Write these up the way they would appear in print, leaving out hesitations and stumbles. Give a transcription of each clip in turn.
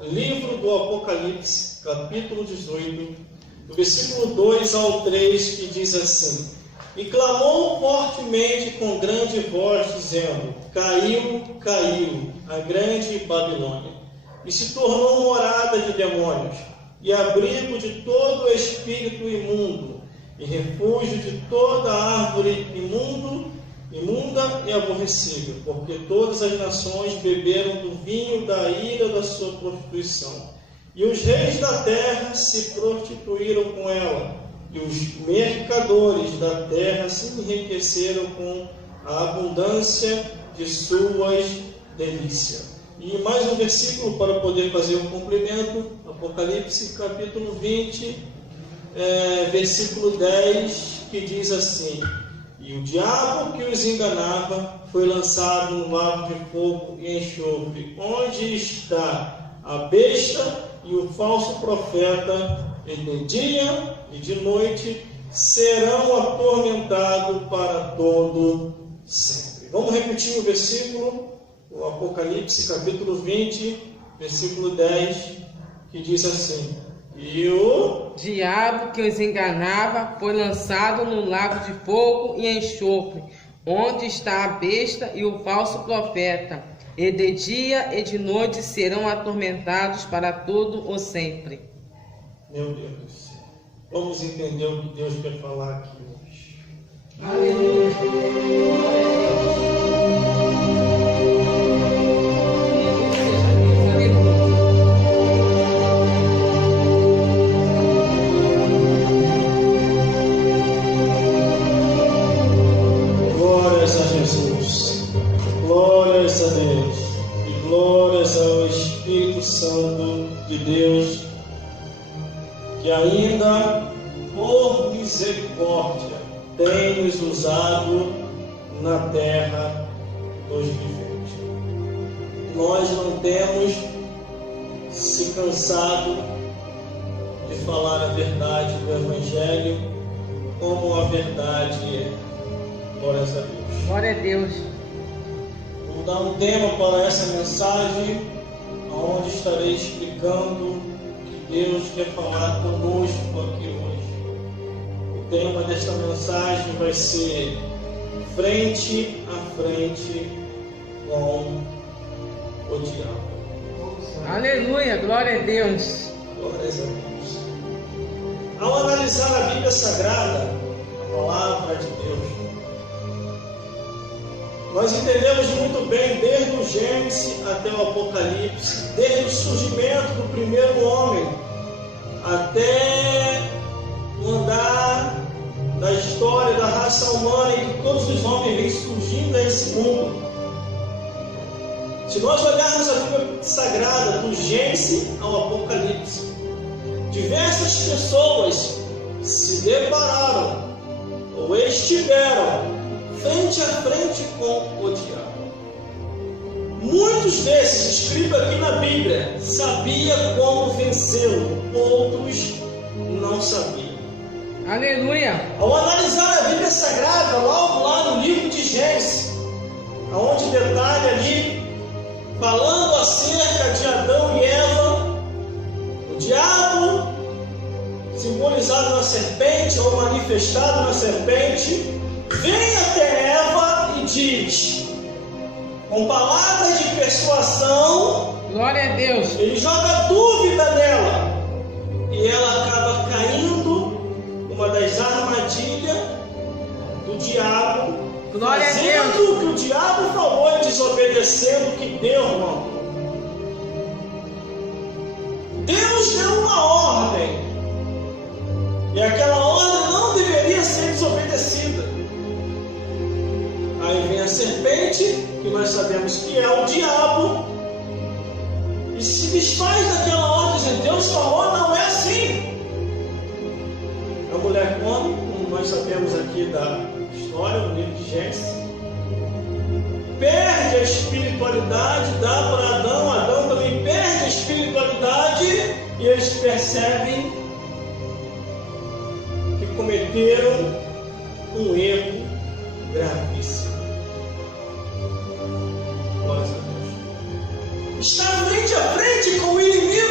Livro do Apocalipse, capítulo 18, do versículo 2 ao 3, que diz assim: E clamou fortemente com grande voz, dizendo: Caiu, caiu a grande Babilônia, e se tornou morada de demônios, e abrigo de todo espírito imundo, e refúgio de toda árvore imunda e aborrecível, porque todas as nações beberam do vinho da ira da sua prostituição. E os reis da terra se prostituíram com ela, e os mercadores da terra se enriqueceram com a abundância de suas delícias. E mais um versículo para poder fazer um complemento, Apocalipse capítulo 20, versículo 10, que diz assim: E o diabo que os enganava foi lançado no lago de fogo e enxofre, onde está a besta e o falso profeta, e de dia e de noite serão atormentados para todo sempre. Vamos repetir o versículo, o Apocalipse capítulo 20, versículo 10, que diz assim: E o diabo que os enganava foi lançado no lago de fogo e enxofre, onde está a besta e o falso profeta, e de dia e de noite serão atormentados para todo o sempre. Meu Deus do céu. Vamos entender o que Deus quer falar aqui hoje. Glórias a Jesus, glórias a Deus e glórias ao Espírito Santo de Deus, que ainda por misericórdia tem nos usado na terra dos viventes. Nós não temos se cansado de falar a verdade do Evangelho como a verdade é. Glórias a Deus. Glória a Deus. Vou dar um tema para essa mensagem, onde estarei explicando Deus quer falar conosco aqui hoje. O tema desta mensagem vai ser frente a frente com o diabo. Aleluia, glória a Deus. Glórias a Deus. Ao analisar a Bíblia Sagrada, a palavra de Deus, nós entendemos muito bem, desde o Gênesis até o Apocalipse, desde o surgimento do primeiro homem até o andar da história da raça humana, em que todos os homens vêm surgindo nesse mundo. Se nós olharmos a Bíblia Sagrada, do Gênesis ao Apocalipse, diversas pessoas se depararam ou estiveram frente a frente com o diabo. Muitos desses, escritos aqui na Bíblia, sabiam como vencê-lo, outros não sabiam. Aleluia. Ao analisar a Bíblia Sagrada, logo lá no livro de Gênesis, onde detalha ali, falando acerca de Adão e Eva, o diabo, simbolizado na serpente ou manifestado na serpente, vem até Eva e diz, com palavras de persuasão, glória a Deus, ele joga dúvida nela, e ela acaba caindo numa das armadilhas do diabo, glória a Deus, fazendo o que o diabo falou e desobedecendo o que Deus mandou. Deus deu uma ordem, e aquela ordem não deveria ser desobedecida. Aí vem a serpente, que nós sabemos que é o diabo, e se desfaz daquela ordem que Deus falou, não é assim. A mulher come, como nós sabemos aqui da história, no livro de Gênesis, perde a espiritualidade, dá para Adão, Adão também perde a espiritualidade, e eles percebem que cometeram um erro gravíssimo. Glória a Deus. Está frente a frente com o inimigo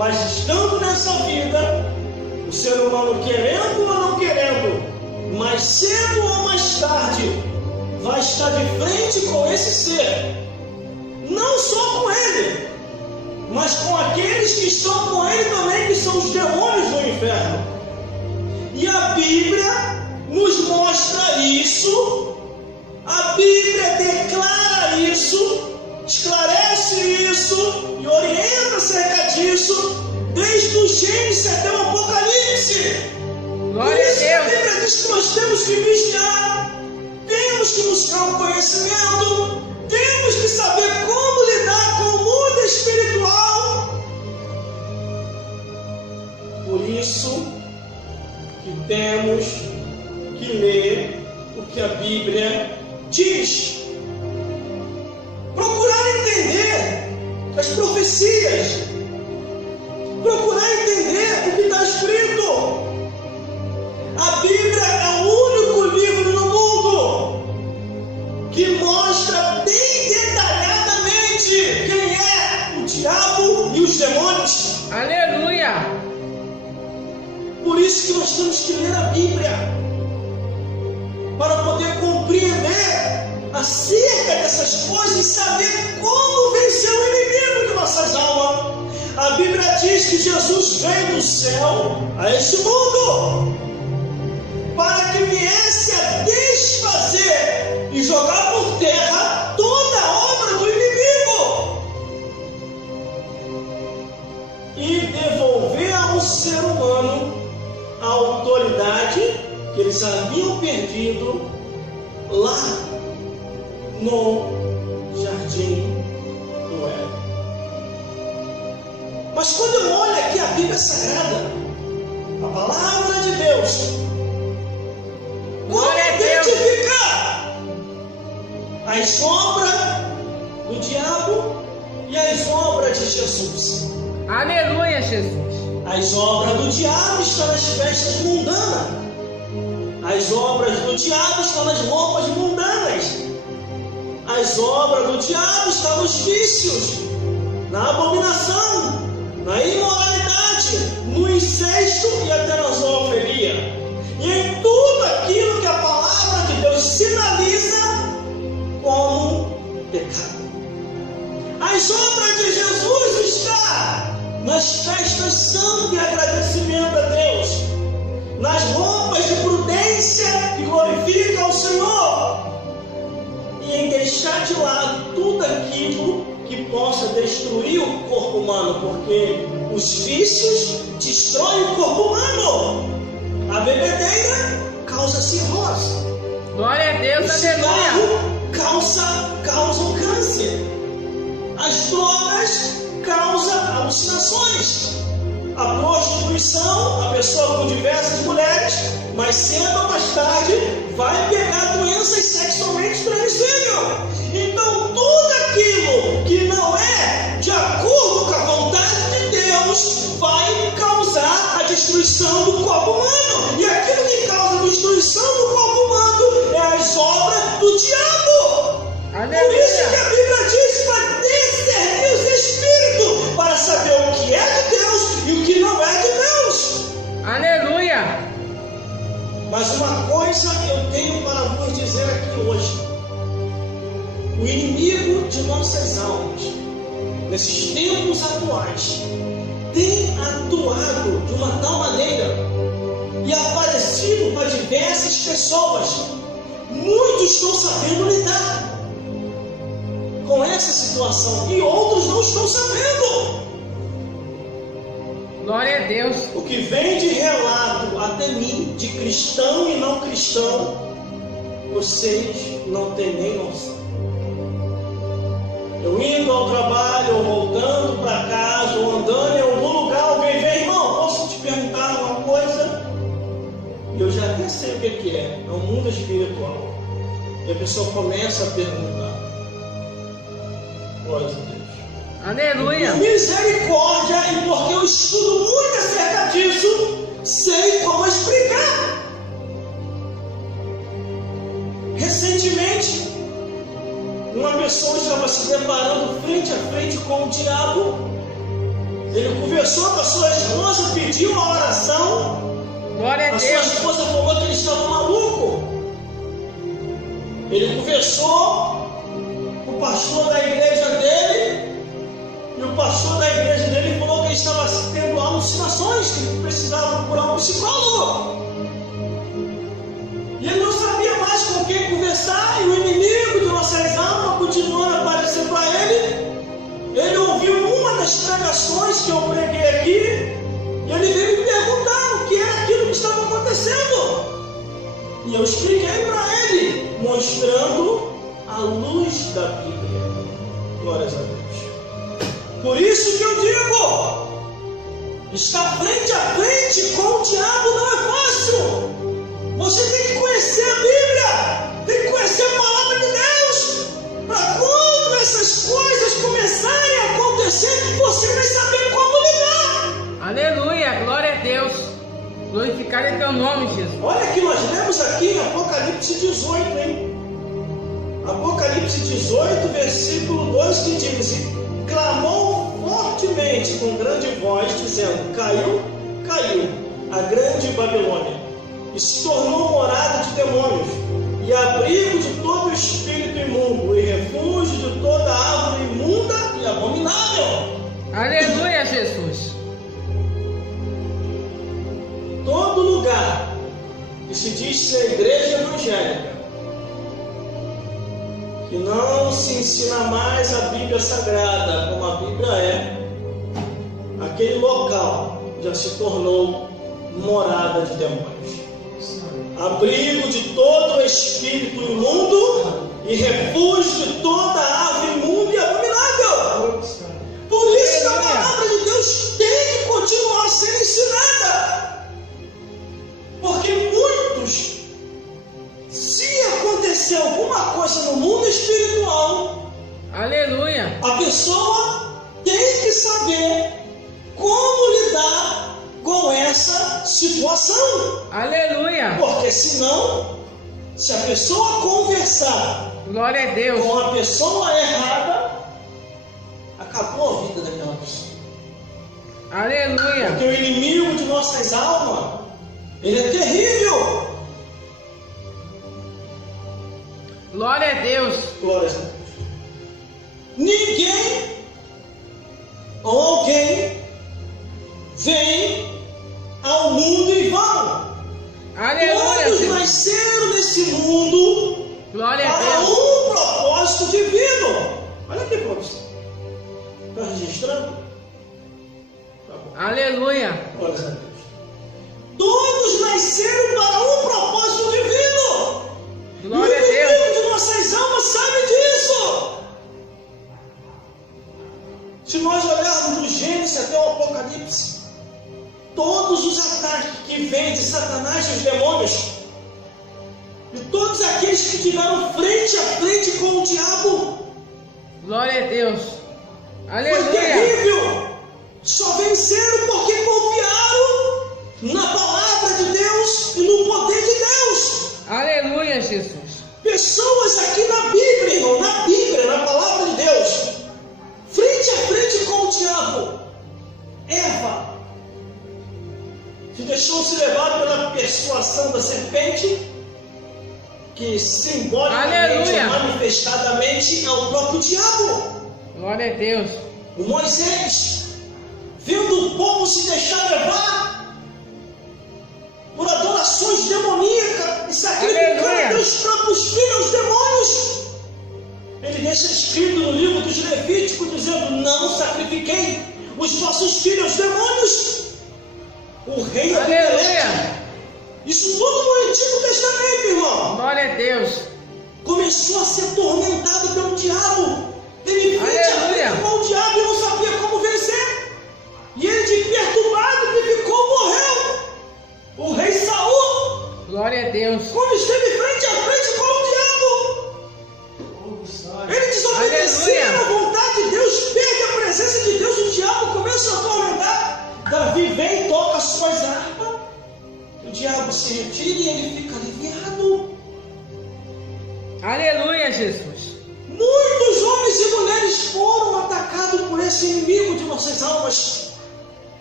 Mas estando nessa vida, o ser humano querendo ou não querendo, mais cedo ou mais tarde, vai estar de frente com esse ser. Não só com ele, mas com aqueles que estão com ele também, que são os demônios do inferno. E a Bíblia nos mostra isso, a Bíblia declara isso, esclarece isso e orienta acerca disso, desde o Gênesis até o Apocalipse. Por isso a Bíblia diz que nós temos que vigiar, temos que buscar o conhecimento, temos que saber como lidar com o mundo espiritual. Por isso que temos que ler o que a Bíblia diz. Procurar entender as profecias. Procurar entender o que está escrito. A Bíblia é o único livro no mundo que mostra bem detalhadamente quem é o diabo e os demônios. Aleluia! Por isso que nós temos que ler a Bíblia, para poder compreender acerca dessas coisas e saber como vencer o inimigo de nossas almas. A Bíblia diz que Jesus veio do céu a este mundo para que viesse a desfazer e jogar por terra toda a obra do inimigo e devolver ao ser humano a autoridade que eles haviam perdido lá no jardim do Éden. Mas quando eu olho aqui a Bíblia Sagrada, a palavra de Deus, como identificar as obras do diabo e as obras de Jesus? Aleluia, Jesus! As obras do diabo estão nas festas mundanas. As obras do diabo estão nas roupas mundanas. As obras do diabo estão nos vícios, na abominação, na imoralidade, no incesto e até na zoofilia. E em tudo aquilo que a palavra de Deus sinaliza como pecado. As obras de Jesus estão nas festas santo e agradecimento a Deus, nas roupas de prudência que glorificam ao Senhor, e em deixar de lado tudo aquilo que possa destruir o corpo humano, porque os vícios destroem o corpo humano. A bebedeira causa cirrose. Glória a Deus, o aleluia! Causa o câncer. As drogas causam alucinações. A prostituição, a pessoa com diversas mulheres, mas cedo ou mais tarde vai pegar doenças sexualmente transmissíveis. Então tudo aquilo que não é de acordo com a vontade de Deus vai causar a destruição do corpo humano. E aquilo que causa a destruição do corpo humano é as obras do diabo. Aleluia. Por isso que a Bíblia diz para discernir os espíritos, para saber o que é de Deus e o que não é de Deus. Aleluia! Mas uma coisa eu tenho para vos dizer aqui hoje: o inimigo de nossas almas, nesses tempos atuais, tem atuado de uma tal maneira e aparecido para diversas pessoas. Muitos estão sabendo lidar com essa situação e outros não estão sabendo. Glória a Deus. O que vem de relato até mim, de cristão e não cristão, vocês não têm nem noção. Eu indo ao trabalho, ou voltando para casa, ou andando em algum lugar, alguém vem: irmão, posso te perguntar uma coisa? Eu já até sei o que é. É o mundo espiritual. E a pessoa começa a perguntar. Glória a Deus. Aleluia. Por misericórdia, e porque eu estudo muito acerca disso, sei como explicar. Recentemente, uma pessoa estava se deparando frente a frente com o diabo, Ele conversou com a sua esposa, pediu a oração. Glória a A sua Deus. esposa falou que ele estava maluco. Ele conversou com o pastor da igreja dele. E o pastor da igreja dele falou que ele estava tendo alucinações, que ele precisava procurar um psicólogo. E ele não sabia mais com quem conversar. E o inimigo de nossas almas continuando a aparecer para ele. Ele ouviu uma das pregações que eu preguei aqui. E ele veio me perguntar o que era aquilo que estava acontecendo. E eu expliquei para ele, mostrando a luz da Bíblia. Glórias a Deus. Por isso que eu digo, estar frente a frente com o diabo não é fácil. Você tem que conhecer a Bíblia, tem que conhecer a palavra de Deus, para quando essas coisas começarem a acontecer, você vai saber como lidar. Aleluia, glória a Deus. Glorificado é teu nome, Jesus. Olha que nós lemos aqui em Apocalipse 18, hein? Apocalipse 18, versículo 2, que diz: e clamou fortemente com grande voz, dizendo: caiu, caiu a grande Babilônia, e se tornou morada de demônios, e abrigo de todo espírito imundo, e refúgio de toda árvore imunda e abominável. Aleluia, Jesus. Todo lugar que se diz ser igreja evangélica, que não se ensina mais a Bíblia Sagrada como a Bíblia é, aquele local já se tornou morada de demônios, abrigo de todo espírito imundo e refúgio de toda árvore imunda e abominável. Por isso a palavra de Deus tem que continuar sendo ensinada. Porque muitos, se acontecer alguma coisa no mundo espiritual, Aleluia. a pessoa tem que saber como lidar com essa situação. Aleluia. Porque senão, se a pessoa conversar Glória a Deus. com a pessoa errada, acabou a vida daquela pessoa. Aleluia. Porque o inimigo de nossas almas, ele é terrível. Glória a Deus. Glória a Deus. Ninguém ou alguém vem ao mundo em vão. Aleluia. Todos Jesus. nasceram nesse mundo Glória a para Deus. um propósito divino. Olha aqui, professor. Está registrando? Tá bom. Aleluia. Glória a Deus. Todos nasceram para um propósito divino. Glória a E o Deus. inimigo de nossas almas sabe disso. Se nós olharmos do Gênesis até o Apocalipse, todos os ataques que vêm de Satanás e os demônios, e todos aqueles que tiveram frente a frente com o diabo, Glória a Deus. foi Aleluia. terrível. Só venceram porque confiaram na palavra de Deus e no poder de Deus. Aleluia, Jesus. Pessoas aqui na Bíblia, irmão, na Bíblia, na palavra de Deus, frente a frente com o diabo. Eva, que deixou-se levar pela persuasão da serpente, que simbolicamente, Aleluia. manifestadamente, é o próprio diabo. Glória a Deus. O Moisés, vendo o povo se deixar levar por adorações demoníacas e sacrificando Aleluia. até os próprios filhos aos demônios, ele deixa escrito no livro dos Levíticos, dizendo: não sacrifiquei os vossos filhos aos demônios. O rei Abimeleque, Aleluia. isso tudo no Antigo Testamento, irmão, Glória a Deus. começou a ser atormentado pelo diabo. Ele frente a Aleluia. frente com o diabo e não sabia como vencer. E ele, de perturbado que ficou, morreu. O rei Saul, Glória a Deus. quando esteve frente a frente com o diabo, ele desobedeceu Aleluia. à vontade de Deus, perde a presença de Deus, o diabo começa a atormentar. Davi vem e toca as suas harpas, o diabo se retira e ele fica aliviado. Aleluia, Jesus. Muitos homens e mulheres foram atacados por esse inimigo de nossas almas.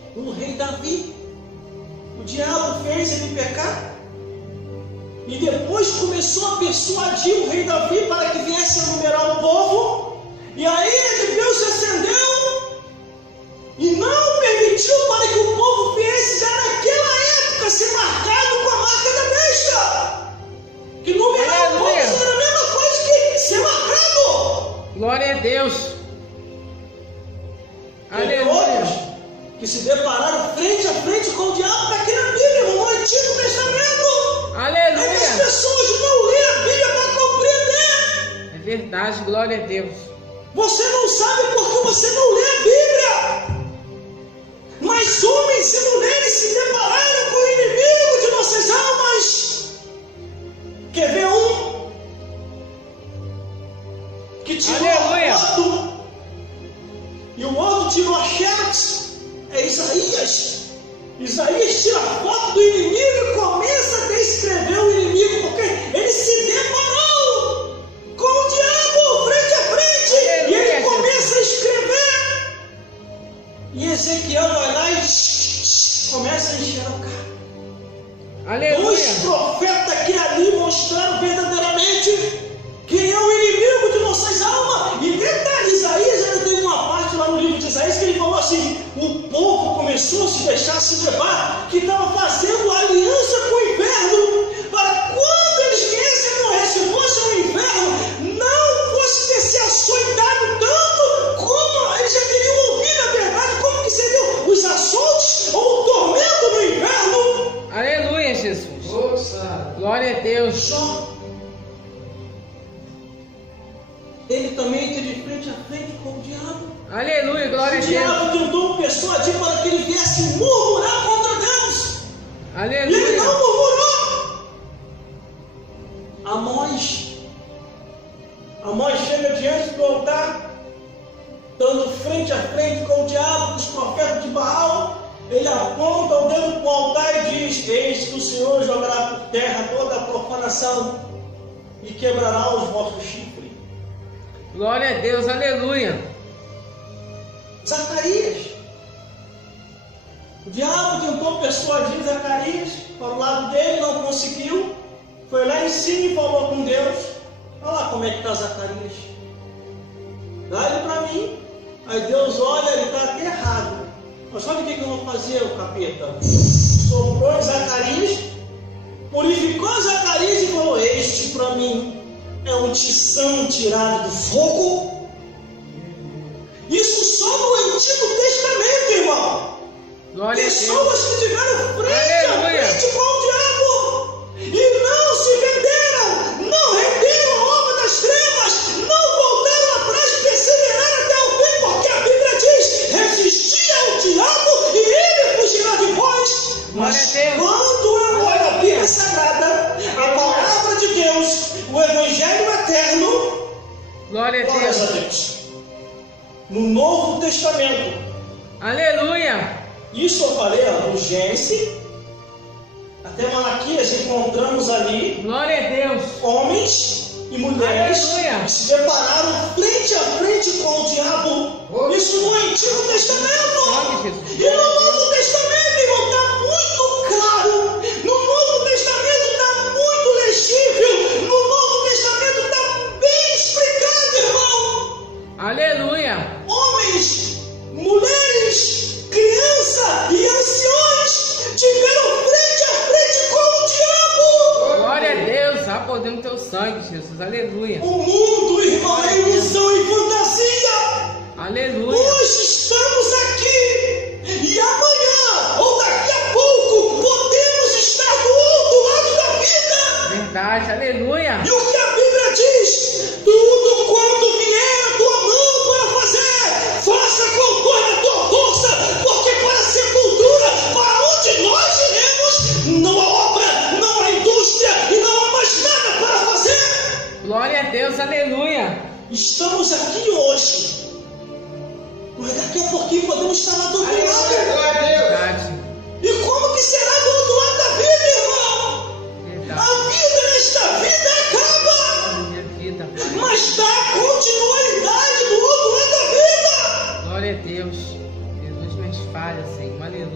no rei Davi. O diabo fez ele pecar. E depois começou a persuadir o rei Davi para que viesse a numerar o povo. E a ira de Deus se acendeu e não permitiu para que o povo viesse já naquela época ser marcado com a marca da besta. Que numerar o povo era a mesma coisa que ser marcado. Glória a Deus. Teve outros que se depararam frente a frente com o diabo, está aqui na Bíblia, no Antigo Testamento. Aleluia. É que as pessoas não lêem a Bíblia para compreender. É verdade, glória a Deus. Você não sabe porque você não lê a Bíblia. Mas homens e mulheres se depararam com o inimigo de nossas almas. Quer ver um que tirou a foto e o outro tirou a xerox? É Isaías. Isaías tira a foto do inimigo e começa a descrever o inimigo, porque ele se deparou com o diabo frente a frente. Aleluia. E ele começa a escrever. E Ezequiel vai lá e começa a enxergar. Aleluia. Os profetas que ali mostraram verdadeiramente quem é o inimigo de nossas almas. E detalhe, Isaías ainda tem uma parte lá no livro de Isaías que ele falou assim: o povo começou a se deixar se levar, que estava fazendo aliança com o inferno, para quando eles viessem a morrer, se fosse no inferno, não fosse ter se açoitado tanto como eles já teriam ouvido a verdade, como que seriam os açoites ou o tormento no inferno. Aleluia, Jesus. Nossa. Glória a Deus. Só ele também teve frente a frente com o diabo. Aleluia, glória a O Deus. diabo tentou persuadir para que ele viesse murmurar contra Deus. E ele Aleluia. não murmurou. Amós chega diante do altar, dando frente a frente com o diabo, os profetas de Baal. Ele aponta o dedo para o altar e diz: eis que o Senhor jogará por terra toda a profanação e quebrará os vossos chifres. Glória a Deus, aleluia. Zacarias. O diabo tentou persuadir Zacarias para o lado dele, não conseguiu. Foi lá em cima e falou com Deus: olha lá como é que está Zacarias. Dá ele para mim. Aí Deus olha, ele está até errado. Mas sabe o que eu vou fazer, o capeta? Soprou em Zacarias, purificou Zacarias e falou: este para mim é um tição tirado do fogo. Isso só no Antigo Testamento, irmão. Glória a Deus. Pessoas que tiveram frente a frente com o diabo e não se venderam, não renderam a obra das trevas, não voltaram atrás e perseveraram até o fim, porque a Bíblia diz: resistia ao diabo e ele fugirá de vós. Mas quando eu olho a Bíblia Sagrada, a palavra de Deus, o Evangelho eterno, glória a glórias a Deus. Deus. No Novo Testamento, Aleluia. isso eu falei, no Gênesis, até Malaquias encontramos ali Glória a Deus. homens e mulheres Aleluia. que se depararam frente a frente com o diabo. Isso no Antigo Testamento. Glória a Jesus. E no Novo Testamento, irmão, está muito claro. No Novo Testamento está muito legível. No Novo Testamento está bem explicado, irmão. Aleluia. Homens, mulheres, crianças e anciões tiveram frente a frente com o diabo. Glória a Deus. Há poder no teu sangue, Jesus. Aleluia. O mundo, irmão, é ilusão e fantasia. Aleluia. Hoje estamos aqui e amanhã ou daqui a pouco podemos estar do outro lado da vida. Verdade. Aleluia. E o que a Bíblia diz: tudo quanto vier a tua mão para fazer, faça com toda a tua força, porque para a sepultura, para onde nós iremos, não há obra, não há indústria e não há mais nada para fazer. Glória a Deus. Aleluia. Estamos aqui hoje, mas daqui a pouquinho podemos estar lá do outro lado. Verdade. E como que será do outro lado da vida, irmão? Verdade. A vida nesta vida acaba, Minha vida, Pai. mas dá continuidade do outro lado da vida. Glória a Deus. Jesus, minhas falhas, Senhor. Aleluia.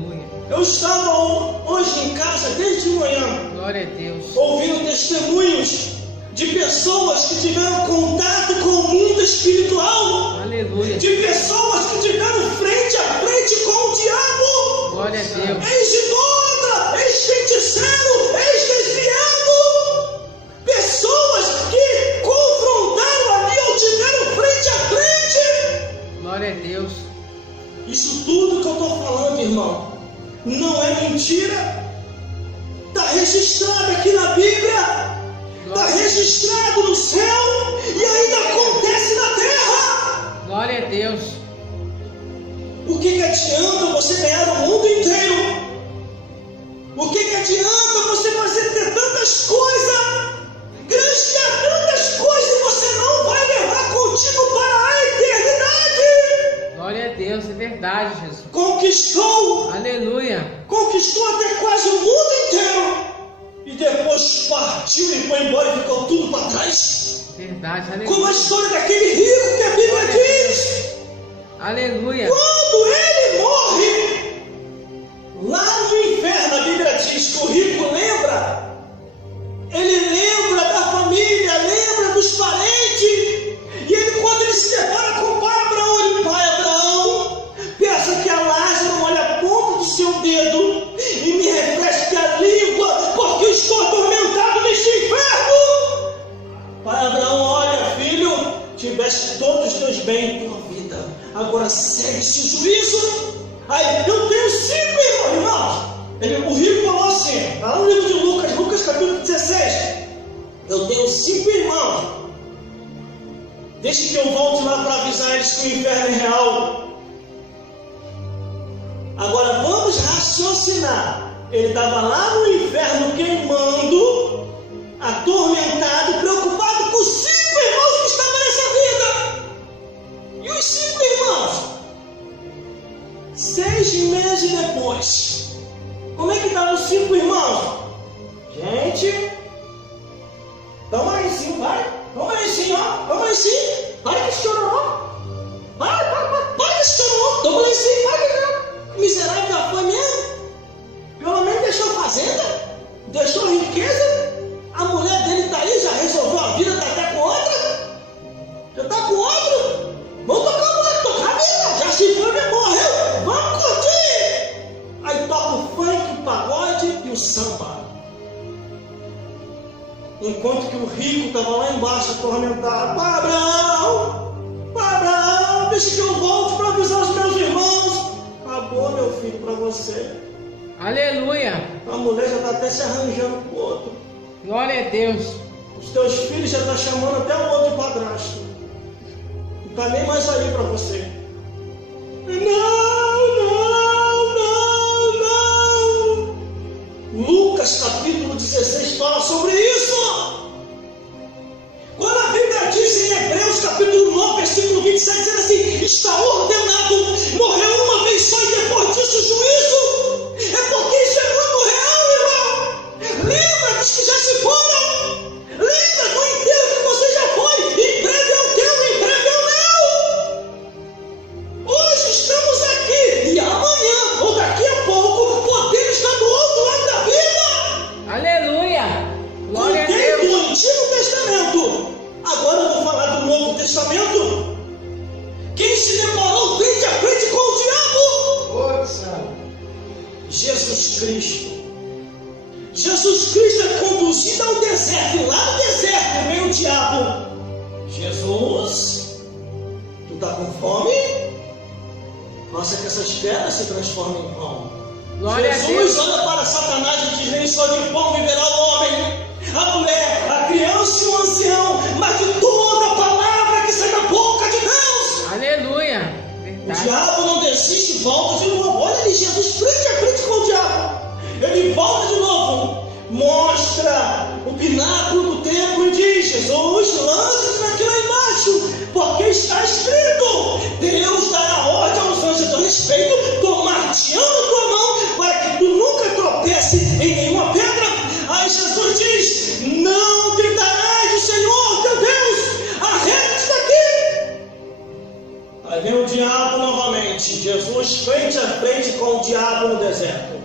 Eu estava hoje em casa desde manhã, Glória a Deus. ouvindo testemunhos de pessoas que tiveram contato com o mundo espiritual, Aleluia. de pessoas que tiveram frente a frente com o diabo, Glória a Deus. ex-idólatra, ex-feiticeiro, ex-desviado, pessoas que confrontaram ali ou tiveram frente a frente. Glória a Deus. Isso tudo que eu estou falando, irmão, não é mentira. Está registrado aqui na Bíblia, está registrado no céu e ainda acontece na terra. Glória a Deus. O que adianta você ganhar o mundo inteiro? O que adianta você ter tantas coisas, granjear tantas coisas e você não vai levar contigo para a eternidade? Glória a Deus, é verdade, Jesus. Conquistou até quase o mundo inteiro e depois partiu e foi embora e ficou tudo para trás. Verdade, aleluia. Como a história daquele rico que a Bíblia diz. Aleluia. Quando ele morre, lá no inferno, a Bíblia diz que o rico lembra. Ele lembra da família, lembra dos parentes. E ele, quando ele se depara com o pai Abraão, ele: pai Abraão, peça que a Lázaro molhe a ponta do seu dedo e me refresque a língua, porque eu estou atormentado neste inferno. Pai Abraão: olha, filho, tiveste todos os teus bens em tua vida, agora segue-se o juízo. Aí, eu tenho 5 irmãos. O rico falou assim, está lá no livro de Lucas capítulo 16. Eu tenho 5 irmãos. Deixe que eu volte lá para avisar eles que o inferno é real. Agora vamos raciocinar. Ele estava lá no inferno queimando, atormentado, preocupado com os 5 irmãos que estavam nessa vida. E os 5 irmãos? 6 meses depois, como é que estavam os 5 irmãos? Gente, toma aí sim, vai. Toma aí sim, ó. Toma aí sim. Para que chorou. Para que chorou. Toma aí sim, vai. Miserável já foi mesmo. Pelo menos deixou fazenda, deixou riqueza. A mulher dele está aí, já resolveu a vida, está até com outra. Já está com outro. Vamos tocar a vida. Já se foi, morreu. Vamos curtir. Aí toca o funk, o pagode e o samba. Enquanto que o rico estava lá embaixo atormentado. Pai Abraão, deixa que eu volte para avisar os meus irmãos. Acabou, meu filho, para você. Aleluia. A mulher já está até se arranjando com o outro. Glória a Deus. Os teus filhos já estão chamando até o outro de padrasto. Não está nem mais aí para você. Não. Lucas capítulo 16 fala sobre isso. Quando a Bíblia diz em Hebreus capítulo 9, versículo 27, diz assim: está ordenado morrer uma vez só e depois disso o juízo. É porque isso é muito real, irmão. Lembra dos que já se foram. Lembra do enterro que você já foi. Em breve é o teu, em breve é o meu. Hoje estamos aqui e amanhã ou daqui a pouco podemos estar do outro lado da vida. Aleluia. Glória a Contei Deus. do Antigo Testamento. Agora eu vou falar do Novo Testamento. Quem se deparou frente a frente com o diabo? Jesus Cristo. Jesus Cristo é conduzido ao deserto. E lá no deserto vem o diabo. Jesus, tu está com fome? Faça que essas pedras se transformem em pão. Glória a Jesus Deus. olha para Satanás e diz: nem só de pão viverá o homem, a mulher, a criança e o ancião, mas de toda a palavra que sai da boca de Deus. Aleluia. O Verdade. diabo não desiste, volta de novo. Olha ali, Jesus frente a frente com o diabo. Ele volta de novo, mostra o pináculo do templo e diz: Jesus, lança-te naquilo lá embaixo, porque está escrito: Deus dará ordem aos anjos a teu respeito, tomar-te-ão na tua mão, para que tu nunca tropece em nenhuma pedra. Aí Jesus diz: não tentarás o Senhor teu Deus, arreda-te daqui. Aí vem o diabo novamente. Jesus frente a frente com o diabo no deserto.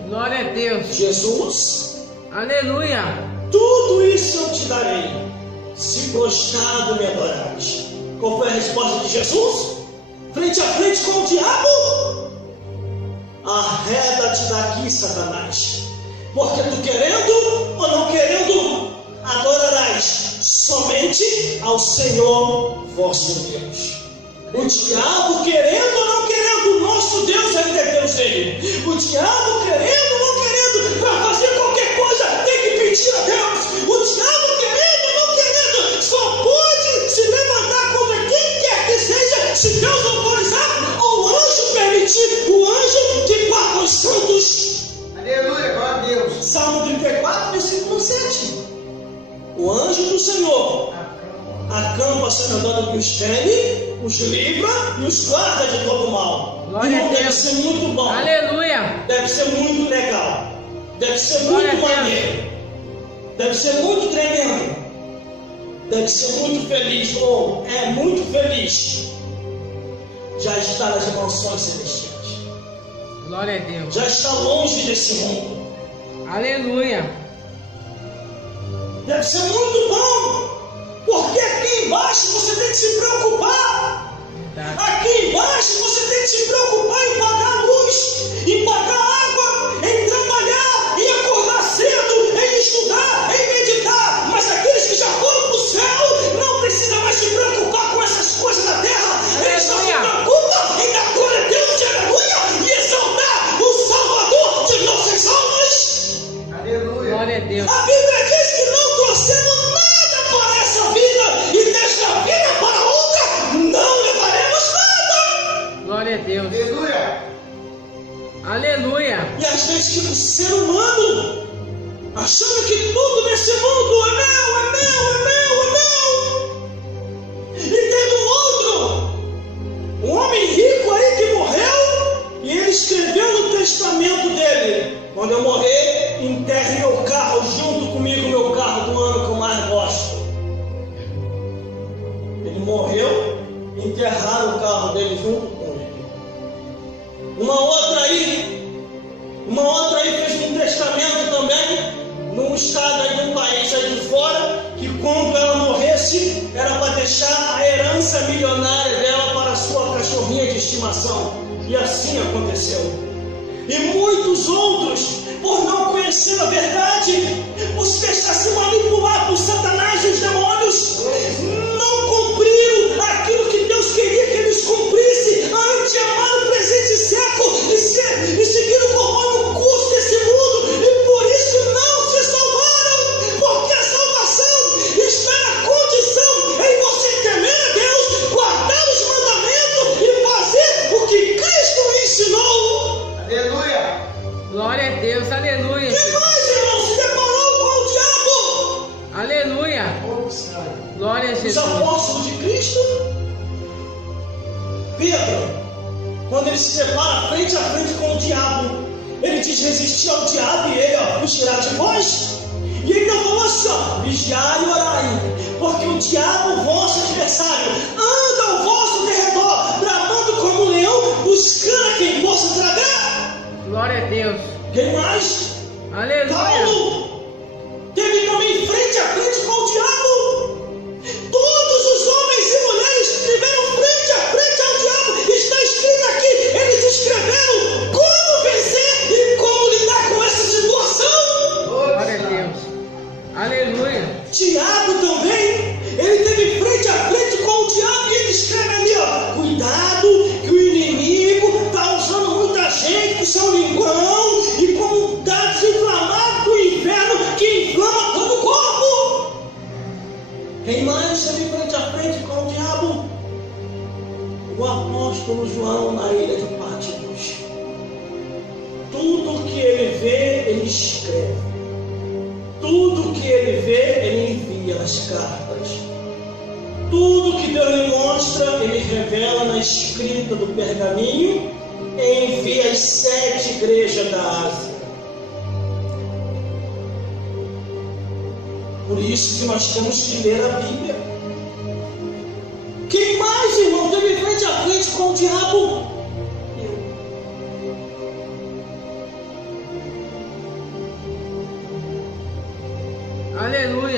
Glória a Deus. Jesus, Aleluia. tudo isso eu te darei, se prostrado me adorares. Qual foi a resposta de Jesus? Frente a frente com o diabo: arreda-te daqui, Satanás, porque tu querendo ou não querendo, adorarás somente ao Senhor vosso Deus. O diabo querendo ou não querendo, nosso Deus ainda é Deus dele. O diabo querendo ou não querendo, para fazer qualquer coisa tem que pedir a Deus. O diabo querendo ou não querendo, só pode se levantar contra quem quer que seja, se Deus autorizar ou o anjo permitir. O anjo que paga os santos. Aleluia, glória a Deus. Salmo 34, versículo 7. O anjo do Senhor acampa-se andando que os fere, os livra e os guarda de todo mal. Glória a Deve Deus. ser muito bom. Aleluia. Deve ser muito legal. Deve ser Glória muito a Deus. maneiro. Deve ser muito tremendo. Deve ser muito feliz. Ou é muito feliz. Já está nas mansões celestiais. Glória a Deus. Já está longe desse mundo. Aleluia. Deve ser muito bom. Porque aqui embaixo você tem que se preocupar. Verdade. Aqui embaixo você tem que se preocupar em pagar a luz, em pagar a água, em trabalhar, em acordar cedo, em estudar, em meditar. Mas aqueles que já foram para o céu não precisam mais se preocupar com essas coisas da terra. Eles só se preocupam em dar glória a Deus, aleluia, e exaltar o Salvador de nossas almas. Aleluia. Glória a Deus. A Bíblia diz que não trouxemos nada para essa vida e desta vida para outra não levaremos nada. Glória a Deus. Aleluia. Aleluia. E às vezes fica o ser humano achando que tudo nesse mundo é meu, é meu, é meu, é meu. E teve um outro, um homem rico aí que morreu, e ele escreveu no testamento dele: quando eu morrer, enterre meu carro junto comigo, meu carro do ano que eu mais gosto. Ele morreu, enterraram o carro dele junto com ele. Uma outra aí fez um testamento também, num estado aí de um país aí de fora, que quando ela morresse, era para deixar a herança milionária dela para a sua cachorrinha de estimação. E assim aconteceu. E muitos outros, por não conhecer a verdade, por se deixar se manipular por Satanás e os demônios, não cumpriram aquilo que Deus queria que eles cumprissem antes de amar o presente século e seguir conforme o curso desse mundo, e por isso não se salvaram, porque a salvação está na condição em você temer a Deus, guardar os mandamentos e fazer o que Cristo ensinou. Aleluia. Glória a Deus. Aleluia. Quem mais, irmão, se deparou com o diabo? Aleluia. Glória a Os Jesus. apóstolos de Cristo. Pedro, quando ele se depara frente a frente com o diabo, ele diz: resistir ao diabo e ele fugirá de vós. E ele ainda falou assim: ó, vigiai e orai, porque o diabo, vosso adversário, anda ao vosso derredor, bramando como um leão, buscando a quem possa tragar. Glória a Deus. Quem mais? Aleluia. Paulo teve também frente a frente com o diabo. Todos os homens e mulheres tiveram frente a frente ao diabo. Está escrito aqui, eles escreveram como vencer e como lidar com essa situação. Glória a Deus. Aleluia. Tiago também, ele teve frente a frente com o diabo e ele escreve ali, ó: cuidado que o inimigo está usando muita gente com seu linguão e como dados inflamados do inferno que inflama todo o corpo. Quem mais teve frente a frente com o diabo? O apóstolo João na ilha de Patmos. Tudo que ele vê, ele escreve. Tudo que ele vê, ele envia nas cartas. Tudo que Deus lhe mostra, ele revela na escrita do pergaminho e envia às 7 igrejas da Ásia. Por isso que nós temos que ler a Bíblia. Quem mais, irmão, teve frente a frente com o diabo? Eu.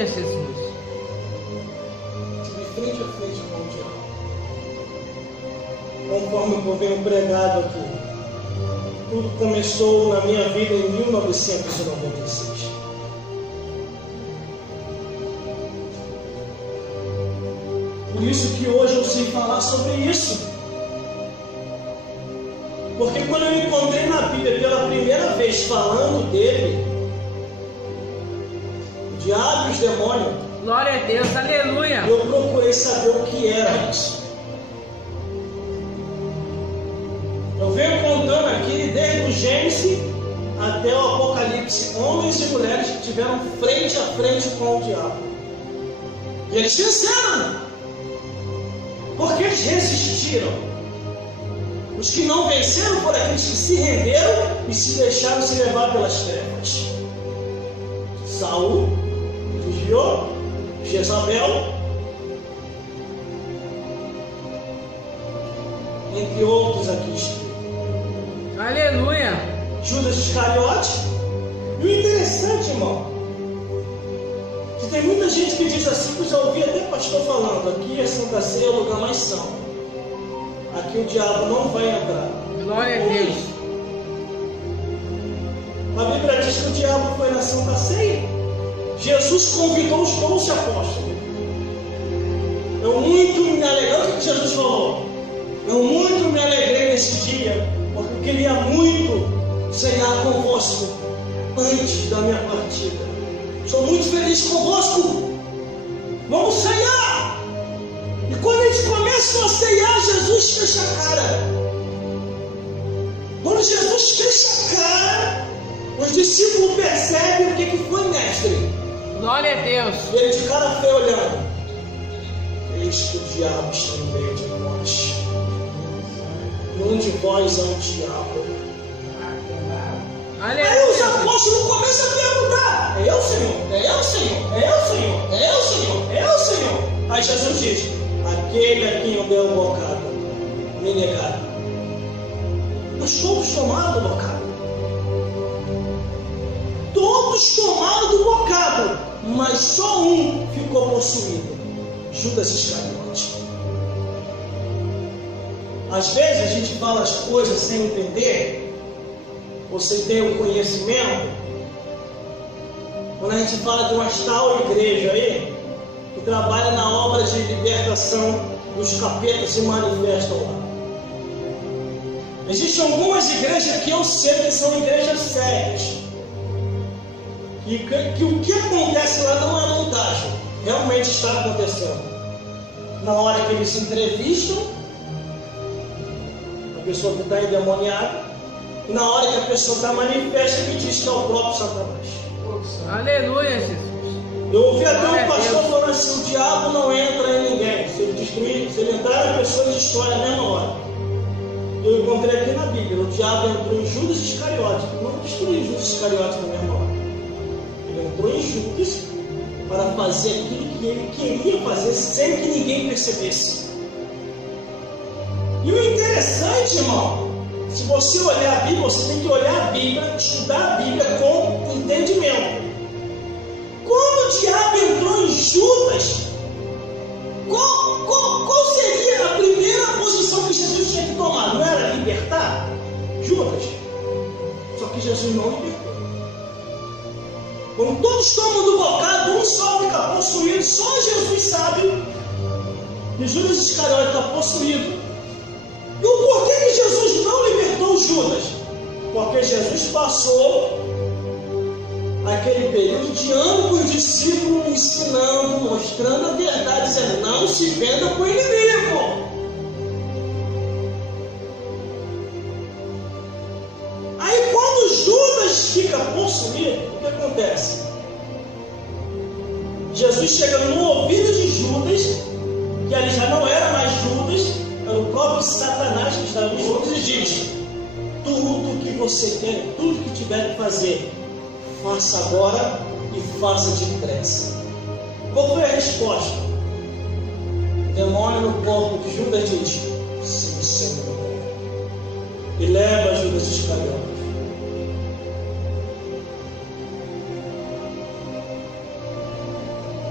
Aleluia, Jesus. De frente a frente com o diabo. Conforme eu venho pregado aqui, tudo começou na minha vida em 1996. Por isso que hoje eu sei falar sobre isso. Porque quando eu encontrei na Bíblia pela primeira vez falando dele, o diabo e os demônios, Glória a Deus, aleluia. eu procurei saber o que era isso. Eu venho contando aqui desde o Gênesis até o Apocalipse, homens e mulheres que tiveram frente a frente com o diabo. E eles venceram. Porque eles resistiram. Os que não venceram foram aqueles que se renderam e se deixaram se levar pelas trevas. Saul desviou, Jezabel, entre outros aqui. Aleluia. Judas Iscariote. E o interessante, irmão, que tem muita gente que diz assim, que eu já ouvi até pastor falando, aqui é Santa Ceia, é o lugar mais santo. Aqui o diabo não vai entrar. Glória a Deus. A Bíblia diz que o diabo foi na Santa Ceia. Jesus convidou os 12 apóstolos. Eu muito me alegrei. O que Jesus falou? Eu muito me alegrei nesse dia, porque eu queria muito ceiar convosco antes da minha partida. Sou muito feliz convosco. Vamos ceiar. E quando eles começam a ceiar, Jesus fecha a cara. Quando Jesus fecha a cara, os discípulos percebem o que foi, mestre. Glória a Deus. E ele de cara feia olhando. Eis que o diabo está no meio de nós. E um de vós é o diabo. Aleluia. Aí os apóstolos começam a perguntar: é eu, Senhor? É eu, Senhor? É eu, Senhor? É eu, Senhor? É eu, Senhor? Aí Jesus diz: aquele a quem eu dei um bocado, me negaram. Mas todos tomaram do bocado. Todos tomaram do bocado, mas só um ficou possuído: Judas Iscariote. Às vezes a gente fala as coisas sem entender. Você tem o conhecimento. Quando a gente fala de uma tal igreja aí, que trabalha na obra de libertação dos capetas se manifestam lá. Existem algumas igrejas que eu sei que são igrejas sérias. Que o que acontece lá não é montagem. Realmente está acontecendo. Na hora que eles se entrevistam, a pessoa que está endemoniada, e na hora que a pessoa está manifesta, ele diz que é o próprio Satanás. Aleluia, Jesus. Eu ouvi até um pastor falando assim: o diabo não entra em ninguém. Se ele destruir, se ele entrar, a pessoa destrói na mesma hora. Eu encontrei aqui na Bíblia: o diabo entrou em Judas Iscariote. Não destruiu Judas Iscariote na mesma hora. Ele entrou em Judas para fazer aquilo que ele queria fazer sem que ninguém percebesse. E o interessante, irmão, se você olhar a Bíblia, você tem que olhar a Bíblia, estudar a Bíblia com entendimento. Quando o diabo entrou em Judas, qual seria a primeira posição que Jesus tinha que tomar? Não era libertar Judas? Só que Jesus não libertou. Quando todos tomam do bocado, um só fica possuído. Só Jesus sabe que Judas Iscariote está possuído. E o porquê que Jesus não libertou Judas? Porque Jesus passou aquele período de anos com os discípulos ensinando, mostrando a verdade, dizendo: não se venda com o inimigo. Aí quando Judas fica possuído, o que acontece? Jesus chega no ouvido de Judas, que ali já não era mais Judas, era o próprio Satanás que estava juntos, e diz: tudo que você quer, tudo que tiver que fazer, faça agora e faça depressa. Qual foi a resposta? O demônio no corpo de Judas diz: sim, Senhor. E leva Judas Iscariote.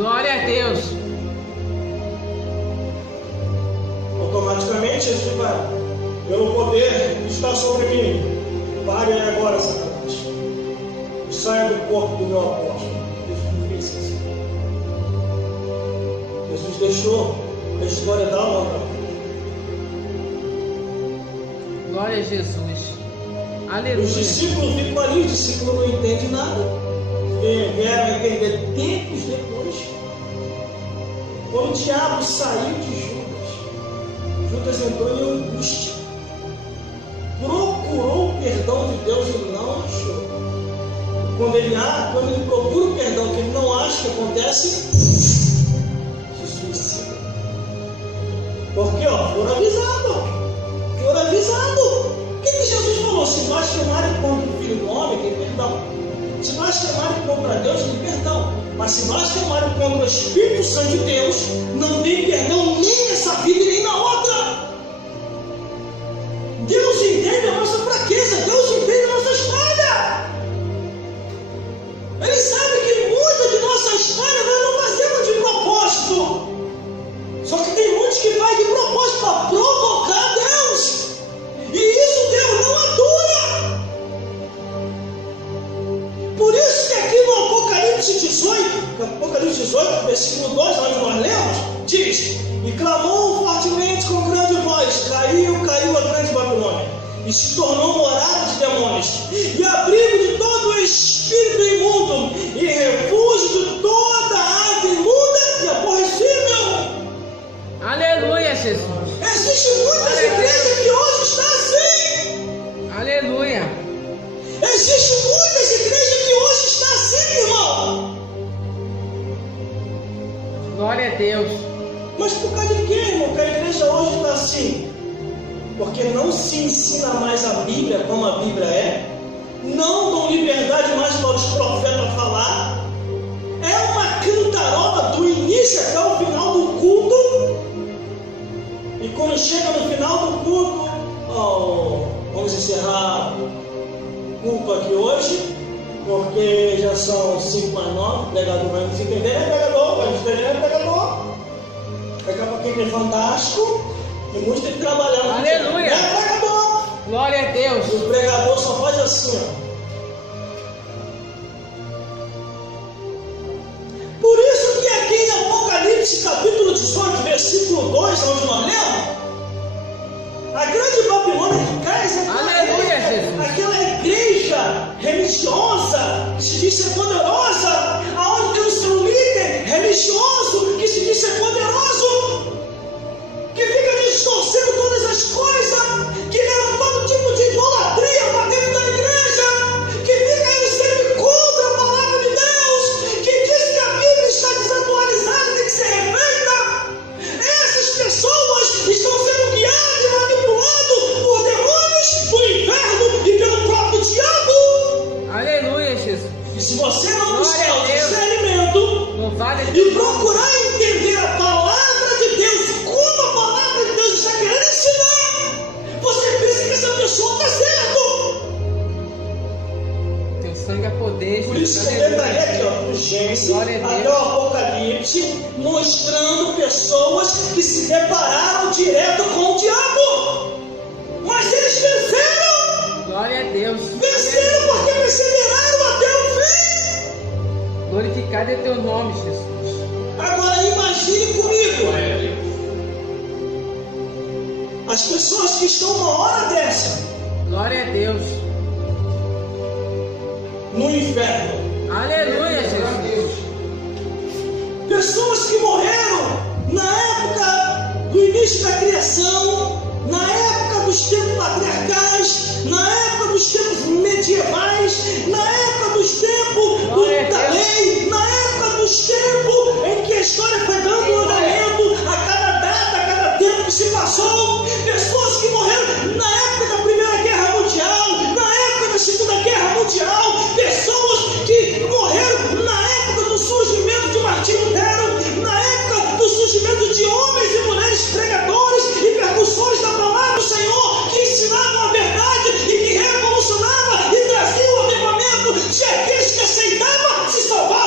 Glória a Deus. Automaticamente Jesus vai, pelo poder que está sobre mim, pare agora, Satanás, e saia do corpo do meu apóstolo. Jesus não fez isso. Jesus deixou a história dar uma outra. Glória a Jesus. Os Aleluia. discípulos ficam ali, os discípulos não entendem nada. Vieram a entender tempos depois. Quando o diabo saiu de Judas, Judas entrou em angústia. Procurou o perdão de Deus e não achou. Quando ele procura o perdão que ele não acha, o que acontece? Se suicida. Porque, foram avisados. Foram avisados. O que Jesus falou? Se blasfemarem contra o Filho do Homem, tem perdão. Se blasfemarem contra Deus, tem perdão. Mas se blasfemarem contra o Espírito Santo de Deus, não tem perdão nem nessa vida e nem na outra. Deus entende a nossa fraqueza. Deus entende a nossa história. Ele sabe que muita de nossa história nós não fazemos de propósito. Só que tem muitos que fazem de propósito para provocar Deus. E isso Deus não atura. Por isso que aqui no Apocalipse 18, versículo 2, onde nós lemos, diz: e clamou fortemente com grande voz, caiu a grande Babilônia, e se tornou morada de demônios, e abrigo de todo espírito imundo, e refúgio de toda ave imunda e aborrecível. Aleluia, Jesus. Existem muitas igrejas que hoje estão assim. Aleluia. Existem muitas igrejas que hoje estão assim, irmão. Glória a Deus. Mas por causa de quê, irmão? Que a igreja hoje está assim? Porque não se ensina mais a Bíblia como a Bíblia é. Não dão liberdade mais para os profetas falar. É uma cantarola do início até o final do culto. E quando chega no final do culto, vamos encerrar o culto aqui hoje, porque já são 5:09, o pregador vai nos entender, é pregador, vai nos entender, é pregador. Daqui a pouquinho é fantástico, e muitos têm que trabalhar. Aleluia. É pregador. Glória a Deus. E o pregador só faz assim, Por isso que aqui em Apocalipse capítulo 18, versículo 2, onde nós lemos, a grande Babilônia que cai é aquela igreja religiosa que se diz ser poderosa, aonde tem o seu líder religioso que se diz ser poderoso, que fica distorcendo todas as coisas, que leva todo tipo de idolatria para dentro da igreja, que fica aí sempre contra a palavra de Deus, que diz que a Bíblia está desatualizada, tem que ser refeita. Essas pessoas estão sendo guiadas e manipuladas por demônios, por inferno e pelo próprio diabo. Aleluia, Jesus. E se você não buscar o discernimento e procurar entender a palavra de Deus e como a palavra de Deus está querendo ensinar, você pensa que essa pessoa está certo. Teu sangue é poder. Por isso que eu detalhei aqui, do Gênesis até o Apocalipse, mostrando pessoas que se depararam direto com o diabo. Mas eles venceram. Glória a Deus. Venceram porque perseveraram até o fim. Glorificado é teu nome, Jesus. Agora imagine comigo. As pessoas que estão uma hora dessa Glória a Deus. no inferno. Aleluia, Jesus. Pessoas que morreram na época do início da criação, na época dos tempos patriarcais, na época dos tempos medievais, na época dos tempos da lei, na época dos tempos em que a história foi dando andamento a cada data, a cada tempo que se passou. Pessoas que morreram na época da Primeira Guerra Mundial, na época da Segunda Guerra Mundial, pessoas que morreram na época do surgimento de Martim Lutero, na época do surgimento de homens e mulheres pregadores e percussores da palavra do Senhor, que ensinavam a verdade e que revolucionava e trazia o avivamento de aqueles que aceitavam se salvar.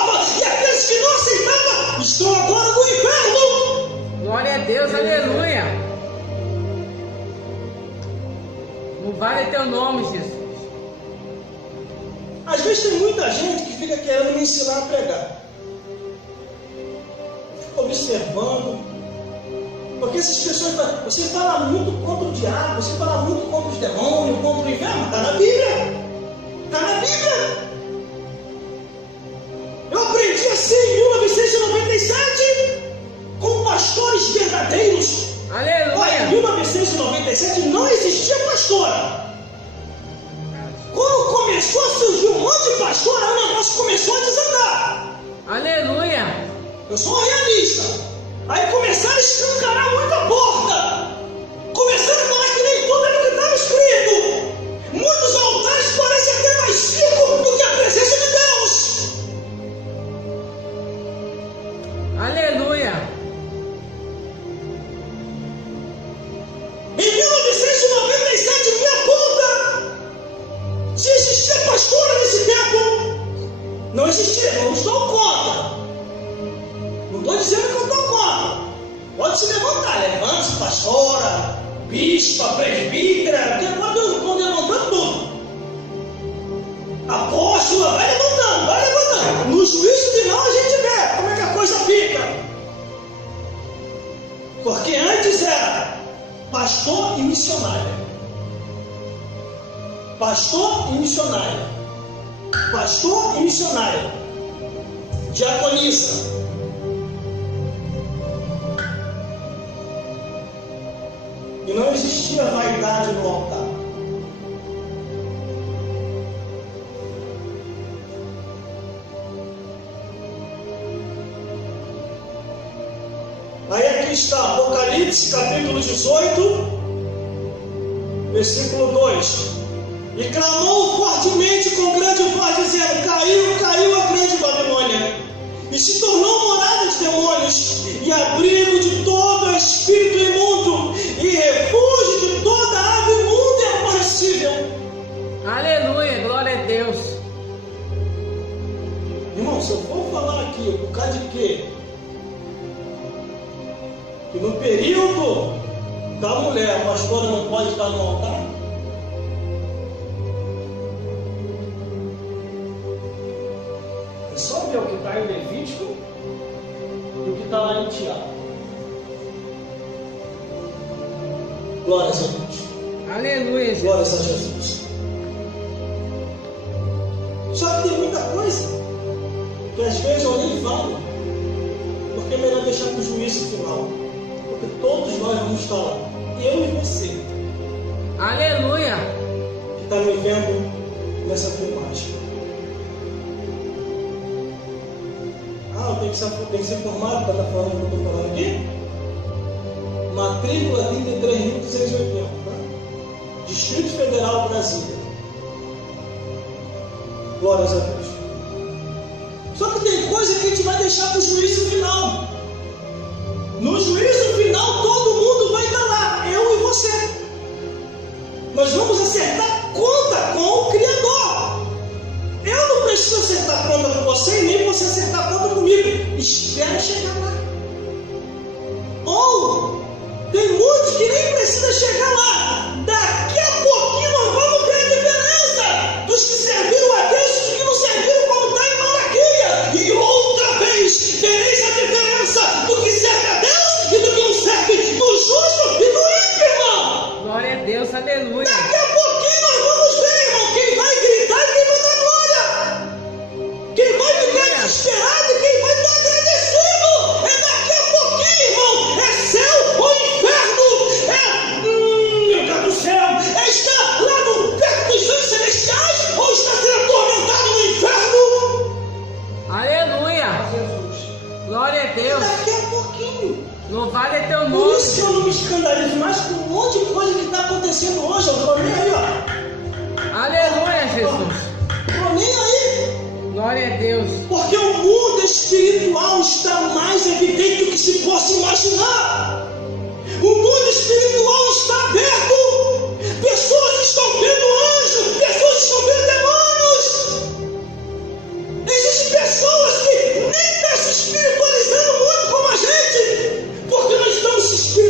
Deus, aleluia. Louvado é teu nome, Jesus. Às vezes tem muita gente que fica querendo me ensinar a pregar. Eu fico observando. Porque essas pessoas falam, você fala muito contra o diabo, você fala muito contra os demônios, contra o inferno. Está na Bíblia. Está na Bíblia. Eu aprendi assim em 1997 com pastores verdadeiros. Aleluia. Olha, em 1997 não existia pastora. Quando começou a surgir um monte de pastor, aí o negócio começou a desandar. Aleluia. Eu sou realista. Aí começaram a escancarar muita porta. Começaram a falar que nem tudo era o que estava escrito. Muitos altares parecem até mais chico do que a presença de Deus. Aleluia. Em 1997, me aponta se existia pastora nesse tempo. Não existia, não estou contra. Não estou dizendo que eu estou contra. Pode se levantar, levante-se, pastora, bispa, presbítera, estou levantando tudo. Apóstola, vai levantando, vai levantando. No juízo final a gente vê como é que a coisa fica. Porque antes era pastor e missionária. Pastor e missionária. Pastor e missionária. Diaconisa. E não existia vaidade no altar. Aí aqui está Apocalipse capítulo 18, versículo 2. E clamou fortemente com grande voz, dizendo: caiu, caiu a grande Babilônia, e se tornou morada de demônios, e abrigo de todo espírito imundo, e refúgio de toda ave imunda e aborrecível. Aleluia, glória a Deus. Irmão, se eu for falar aqui, por causa de quê? Que no período da mulher, a pastora não pode estar no altar? É só ver o que está em Levítico e o que está lá em Tiago. Glórias a Deus. Aleluia, Jesus. Glórias a Jesus. Só que tem muita coisa que às vezes eu nem falo, porque é melhor deixar para o juízo final. Porque todos nós vamos estar lá. Eu e você. Aleluia. Que está me vendo nessa filmagem. Eu tenho que ser formado para estar falando o que eu estou falando aqui. Matrícula 33.280, tá? Distrito Federal, Brasília. Glórias a Deus. Só que tem coisa que a gente vai deixar para o juízo final. No juízo final, todo mundo vai estar lá, eu e você. Nós vamos acertar conta com o Criador. Eu não preciso acertar conta com você, nem você acertar conta comigo. Espera chegar lá. Ou, tem muitos que nem precisam chegar lá. Daqui a pouquinho nós vamos ver a diferença dos que serviram a Deus e dos que não serviram, como está em Malaquias. E outra vez vereis a diferença do que serve a Deus e do que não serve, do justo e do ímpio, irmão. Glória a Deus, aleluia. Daqui a pouquinho nós vamos ver, irmão, quem vai gritar e quem vai dar glória. Quem vai ficar desesperado e quem vai estar agradecido. É daqui a pouquinho, irmão. É céu ou inferno. Meu Deus do céu. É estar lá no perto dos anjos celestiais ou está sendo atormentado no inferno. Aleluia. Jesus. Glória a Deus. Daqui a pouquinho. Louvado é teu Por nome. isso que eu não me escandalizo mais com um monte de coisa que está acontecendo hoje. Eu estou nem aí, ó. Aleluia, Jesus. Estou nem aí. Glória a Deus. Porque o mundo espiritual está mais evidente do que se possa imaginar. O mundo espiritual está aberto. Pessoas estão vendo anjos, pessoas estão vendo demônios. Existem pessoas que nem estão se espiritualizando muito como a gente, porque não estão se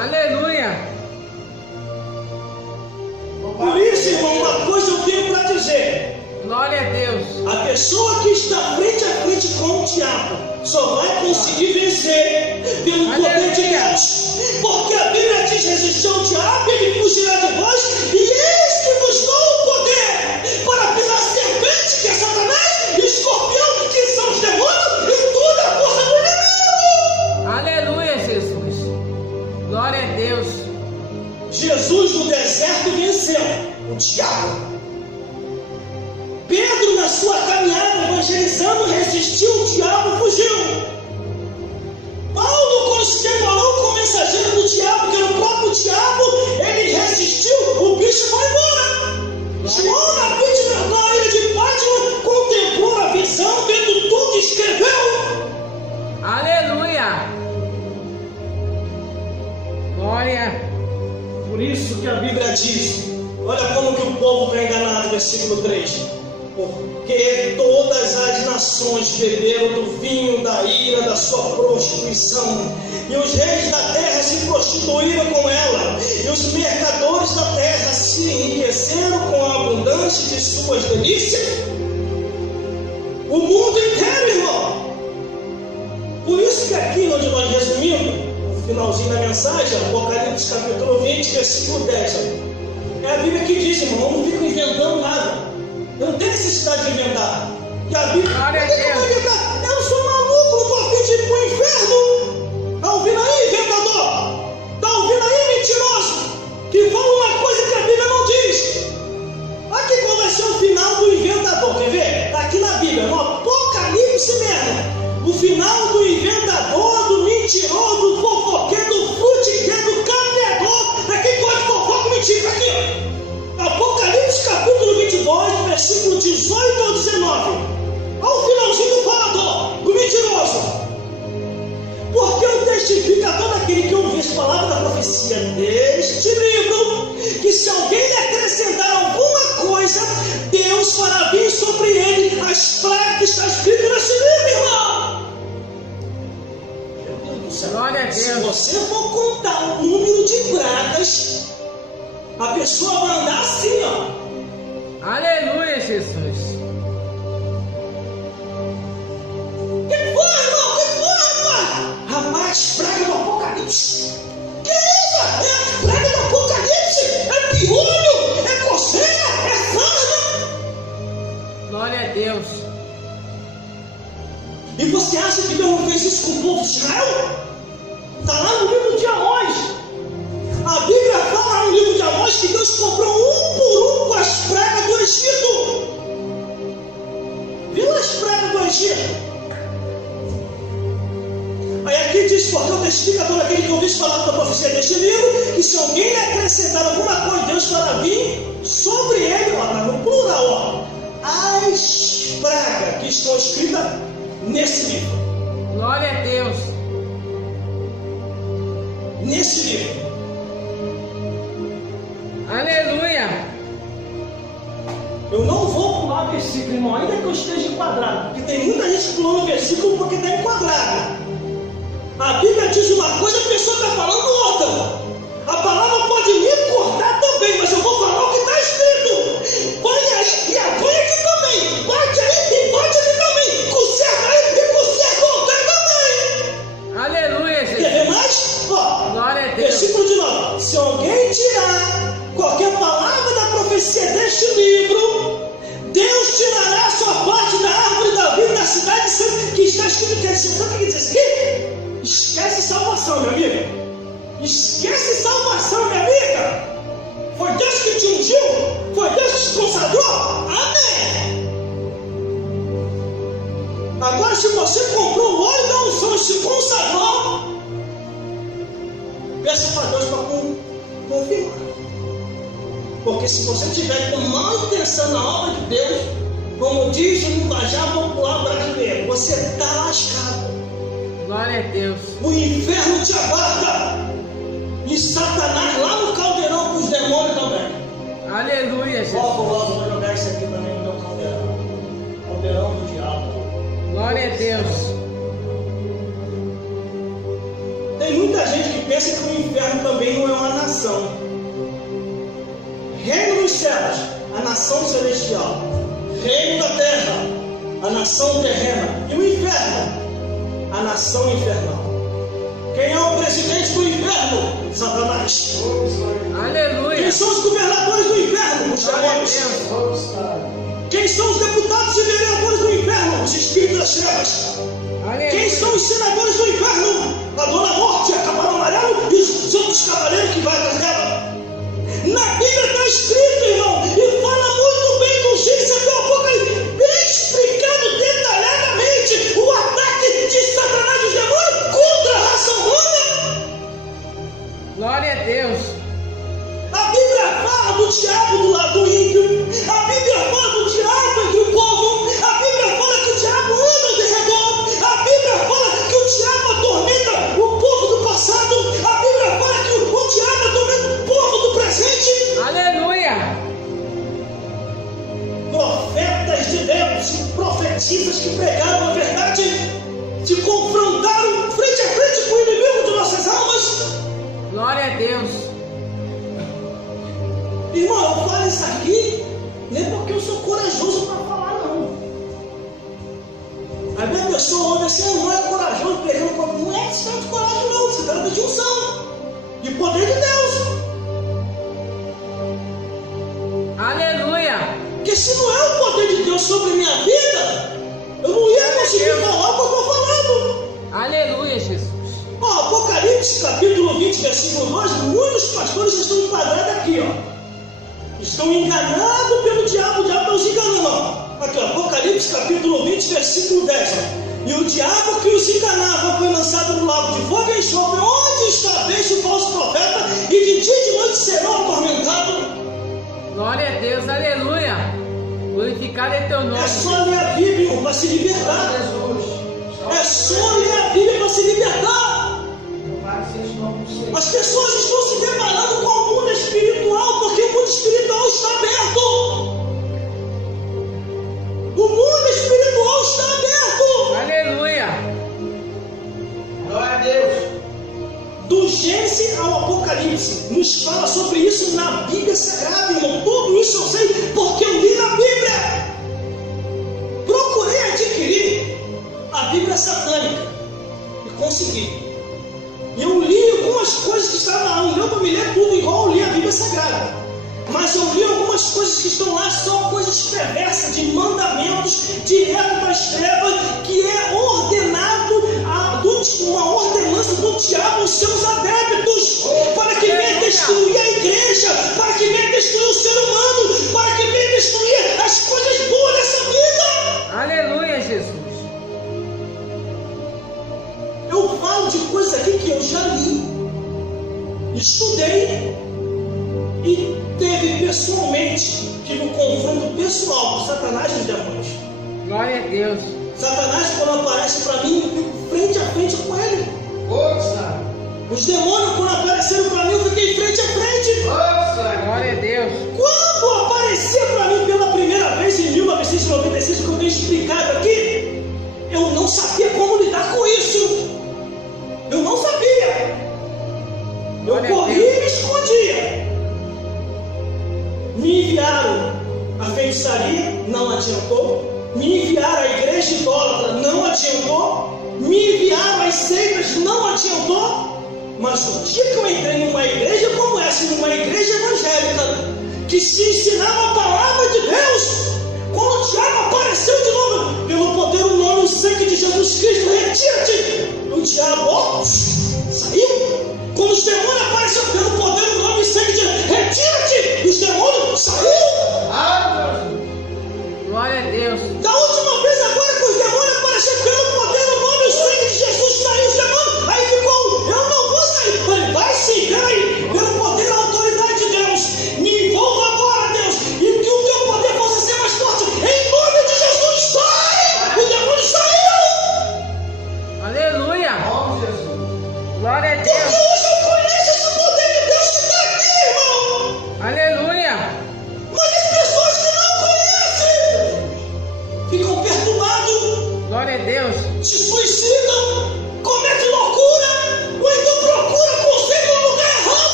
Aleluia. Por isso, irmão, uma coisa eu tenho para dizer. Glória a Deus. A pessoa que está frente a frente com o diabo só vai conseguir vencer pelo poder de Deus. Porque a Bíblia diz: resistir ao diabo, ele fugirá de vós, e eis que vos dou o poder para pisar serpente, que é Satanás, e escorpião, que são os demônios, e toda a força do inimigo. Aleluia, Jesus. Glória a Deus. Jesus no deserto venceu o diabo. Pedro, na sua caminhada evangelizando, resistiu, o diabo fugiu. Paulo, quando se deparou com o mensageiro do diabo, que era o próprio diabo, ele resistiu, o bicho foi embora. João, na ilha de Pátmos, contemplou a visão, vendo tudo e escreveu. Aleluia. Glória. Por isso que a Bíblia diz, olha como que o povo foi enganado, versículo 3. Porque todas as nações beberam do vinho da ira da sua prostituição, e os reis da terra se prostituíram com ela, e os mercadores da terra se enriqueceram com a abundância de suas delícias. O mundo inteiro, irmão. Por isso que aqui onde nós resumimos, no finalzinho da mensagem, Apocalipse capítulo 20, versículo 10, é a Bíblia que diz, irmão, eu não fico inventando nada. Eu não tenho necessidade de inventar. E a Bíblia, eu sou maluco, não estou a fim de ir para o inferno. Está ouvindo aí, inventador? Está ouvindo aí, mentiroso? Que fala uma coisa que a Bíblia não diz. Aqui qual vai ser o final do inventador, quer ver? Está aqui na Bíblia, no Apocalipse mesmo. O final do inventador, do mentiroso, do fofoqueiro, do frutiqueiro, do campeador. Aqui pode fofoca e mentira, aqui. Apocalipse capítulo 22, versículo 18 ao 19. Ao finalzinho do falador, do mentiroso. Porque eu testifico a todo aquele que ouve as palavras da profecia deste livro, que se alguém lhe acrescentar alguma coisa, Deus fará vir sobre ele as pragas que está escrito nesse livro, irmão. Meu Deus do céu. Glória a Deus. Se você for contar o número de pragas, a pessoa vai andar assim, ó. Aleluia, Jesus. Que foi, irmão? Que foi, rapaz? Rapaz, praga do Apocalipse. Que isso? É a praga do Apocalipse? É piolho? É coceira? É sarna? Glória a Deus. E você acha que Deus não fez isso com o povo de Israel? Está lá no livro de Amós. A Bíblia fala no livro de Amós que Deus comprou um por um com as pragas do Egito. Viu as pragas do Egito? Aí aqui diz, porque eu testifico a todo aquele que ouviu falar da profecia deste livro, que se alguém lhe acrescentar alguma coisa, Deus fará vir sobre ele, ó, no plural, ó, as pragas que estão escritas nesse livro. Glória a Deus. Nesse livro. Aleluia. Eu não vou pular versículo, irmão, ainda que eu esteja enquadrado, porque tem muita gente pulando o versículo porque está enquadrado. A Bíblia diz uma coisa, a pessoa está falando outra. A palavra pode me cortar também, mas eu vou falar o que está escrito. Põe aí e apanha aqui também. Bate aí e bate aqui também. Conserta aí e conserta outra também. Aleluia, Jesus. Quer ver mais? Ó, Glória a Deus. versículo de 9. Se alguém tirar qualquer palavra da profecia deste livro, Deus tirará a sua parte da árvore da vida da cidade santa, que está escrito que é sabe o que diz aqui? Esquece salvação, meu amigo. Esquece salvação, minha amiga. Foi Deus que te ungiu? Foi Deus que te consagrou? Amém. Agora, se você comprou o óleo da unção e se consagrou, peça para Deus para confirmar. Porque se você tiver com má intenção na obra de Deus, como diz o linguajar popular brasileiro, você está lascado. Glória a Deus. O inferno te aguarda. E Satanás lá no caldeirão com os demônios também. Aleluia, Jesus. Logo vou jogar isso aqui também no meu caldeirão. Caldeirão do diabo. Glória a Deus. Tem muita gente que pensa que o inferno também também não é uma nação. Reino dos céus, a nação celestial. Reino da terra, a nação terrena. E o inferno, a nação infernal. Quem é o presidente do inferno? Satanás. Aleluia. Quem são os governadores do inferno? Os demônios. Quem são os deputados e vereadores do inferno? Os espíritos das trevas. Aleluia. Quem são os senadores do inferno? A Dona Morte, a Cavalo Amarelo e os outros cavaleiros que vai atrás dela. Na Bíblia está escrito, irmão, e fala muito bem do Gênesis até o Apocalipse, bem explicado detalhadamente o ataque de Satanás e os demônios contra a raça humana. Glória a Deus. A Bíblia fala do diabo do lado ímpio. A Bíblia fala do diabo entre o povo. A Bíblia fala que o diabo anda ao derredor. A Bíblia fala que o diabo atormenta o povo do passado. A Bíblia fala que o diabo atormenta o povo do presente. Aleluia. Profetas de Deus e profetisas que pregaram a verdade, te confrontaram frente a frente com o inimigo de nossas almas. Glória a Deus. Irmão, eu falo isso aqui nem porque eu sou corajoso para falar, não. A minha pessoa ouve assim, não é corajoso, pegando como. Não é questão de coragem, não. Se trata de unção, de poder de Deus. Aleluia. Porque se não é o poder de Deus sobre a minha vida, eu não ia conseguir falar o que eu estou falando. Aleluia, Jesus. Ó, Apocalipse, capítulo 20, versículo 2, muitos pastores estão enquadrados aqui, ó. Estão enganados pelo diabo, o diabo está os enganando, ó. Aqui, ó, Apocalipse, capítulo 20, versículo 10, ó. E o diabo que os enganava foi lançado no lago de fogo e enxofre, onde está deixa o falso profeta, e de dia e de noite serão atormentados. Glória a Deus. Aleluia. Glorificado é teu nome. É só ler a Bíblia para se libertar. É só ler a Bíblia para se libertar. As pessoas estão se deparando com o mundo espiritual porque o mundo espiritual está aberto. O mundo espiritual está aberto. Aleluia. Glória a Deus. Do Gênesis ao Apocalipse, nos fala sobre isso na Bíblia Sagrada, irmão. Tudo isso eu sei porque eu li na Bíblia. Procurei adquirir a Bíblia satânica e consegui. Eu li algumas coisas que estavam lá, não deu para me ler tudo igual eu li a Bíblia Sagrada. Mas eu li algumas coisas que estão lá, só coisas perversas, de mandamentos direto das trevas, que é ordenado, uma ordenança do diabo aos seus adeptos, para que venha destruir a igreja, para que venha destruir o ser humano, para que venha destruir as coisas boas dessa vida. Aleluia, Jesus. Eu falo de coisas aqui que eu já li, estudei e teve pessoalmente, tive um confronto pessoal com Satanás e os demônios. Glória a Deus. Satanás, quando aparece para mim, eu fico frente a frente com ele. Os demônios, quando apareceram para mim, eu fiquei frente a frente. Glória a Deus. Quando apareceu para mim pela primeira vez em 1996, que eu tenho explicado aqui, eu não sabia como lidar com isso. Eu não sabia. Eu corri e me escondia. Me enviaram a feitiçaria, não adiantou. Me enviaram a igreja idólatra, não adiantou. Me enviaram as seitas, não adiantou. Mas o dia que eu entrei numa igreja como essa, numa igreja evangélica, que se ensinava a palavra de Deus, quando o diabo apareceu de novo, pelo poder, o nome, o sangue de Jesus Cristo, retira-te. O diabo, ó, saiu. Quando os demônios apareceram pelo poder, o nome, o sangue de Jesus, retira-te. Os demônios, saiu. Glória a Deus. Da última vez agora que os demônios apareceram pelo poder, o nome, o sangue de Jesus, saiu os demônios. Aí ficou, eu não vou sair. Falei, vai sim, peraí, pelo poder e a autoridade de Deus, me envolva agora, Deus, e que o teu poder possa ser mais forte. Em nome de Jesus, sai! O demônio saiu! Aleluia. Glória a Deus.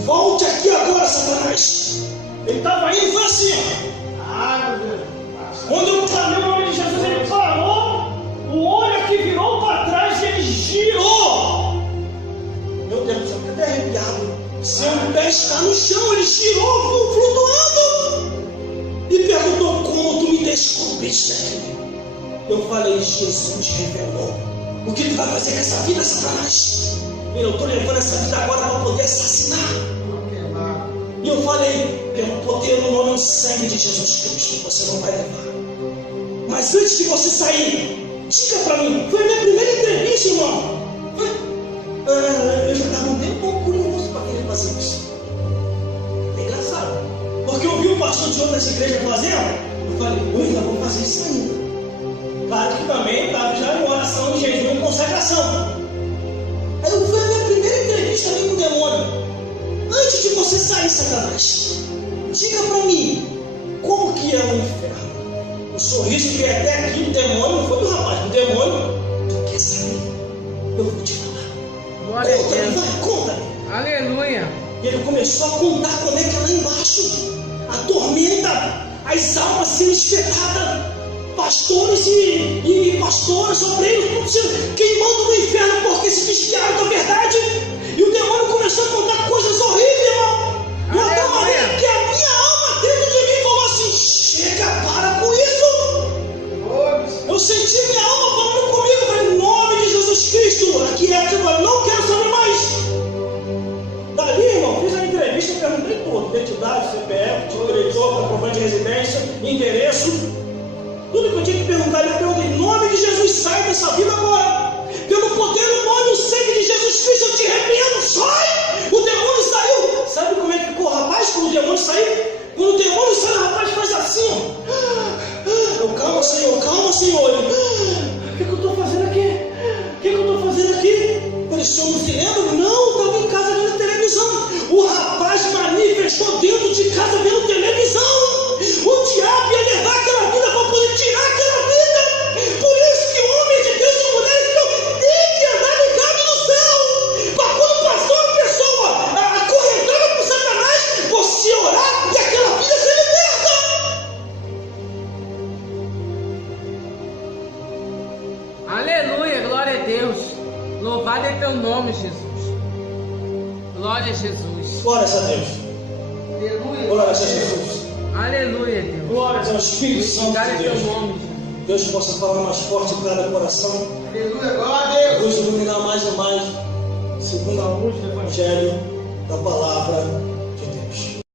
Volte aqui agora, Satanás. Ele estava indo e foi assim, ó. Ai, meu Deus. Quando eu falei o nome de Jesus, ele parou, o olho aqui virou para trás e ele girou. Meu Deus do céu, fica até arrepiado. Seu pé está no chão, ele girou, flutuando. E perguntou: como tu me descobriste aqui? Eu falei: Jesus revelou. O que tu vai fazer com essa vida, Satanás? Eu estou levando essa vida agora para poder assassinar. E eu falei: pelo poder no nome e sangue de Jesus Cristo, você não vai levar. Mas antes de você sair, diga para mim. Foi a minha primeira entrevista, irmão. Eu já estava um pouco curioso para querer fazer isso. É engraçado, porque eu vi um pastor de outras igrejas fazendo. Eu falei: eu ainda vou fazer isso ainda. Claro que também estava já em oração, em jejum e consagração. Aí foi a minha primeira entrevista ali com o demônio. Antes de você sair, Satanás, diga para mim, como que é o inferno? O sorriso que é até aqui do demônio não foi do rapaz, do demônio. Tu quer saber? Eu vou te falar. Glória a Conta-me, Deus. vai, conta-me. Aleluia. E ele começou a contar como é que é lá embaixo a tormenta, as almas sendo espetadas, pastores e pastoras, obreiros, queimando no inferno porque se desviaram da verdade. E o demônio começou a contar coisas horríveis, irmão. De uma tal maneira que a minha alma dentro de mim falou assim: chega, para com isso. Eu senti minha alma falando comigo, falei: em nome de Jesus Cristo, aqui é tipo, eu não quero saber mais. Dali, irmão, fiz a entrevista, perguntei tudo: identidade, CPF, tipo de eleitor, comprovante de residência, endereço. Tudo que eu tinha que perguntar, eu perguntei: em nome de Jesus, sai dessa vida agora. Pelo poder, no nome e o sangue de Jesus Cristo, eu te repreendo, sai! O demônio saiu. Sabe como é que ficou o rapaz quando o demônio saiu? Quando o demônio sai, o rapaz faz assim, ó. Calma, Senhor. Ele: o que eu estou fazendo aqui? O que eu estou fazendo aqui? Eu falei: o senhor não se lembra? Não, estava em casa vendo televisão. O rapaz manifestou dentro de casa vendo televisão. O diabo ia levar aquela vida para poder tirar aquela vida. Por isso que o homem de Deus e mulher de Deus tem que andar ligado no céu. Para quando passou uma pessoa acorrentada por Satanás, você orar e aquela vida ser liberta. Aleluia. Glória a Deus. Louvado é teu nome, Jesus. Glória a Jesus. Glórias a Deus. Aleluia. Glórias a Jesus. Aleluia, Deus. Glórias ao Espírito Santo Glória de a teu Deus. nome, Jesus. Deus possa falar mais forte em cada coração. Aleluia. Glória a Deus. Deus iluminar mais e mais, segundo a luz do Evangelho, da palavra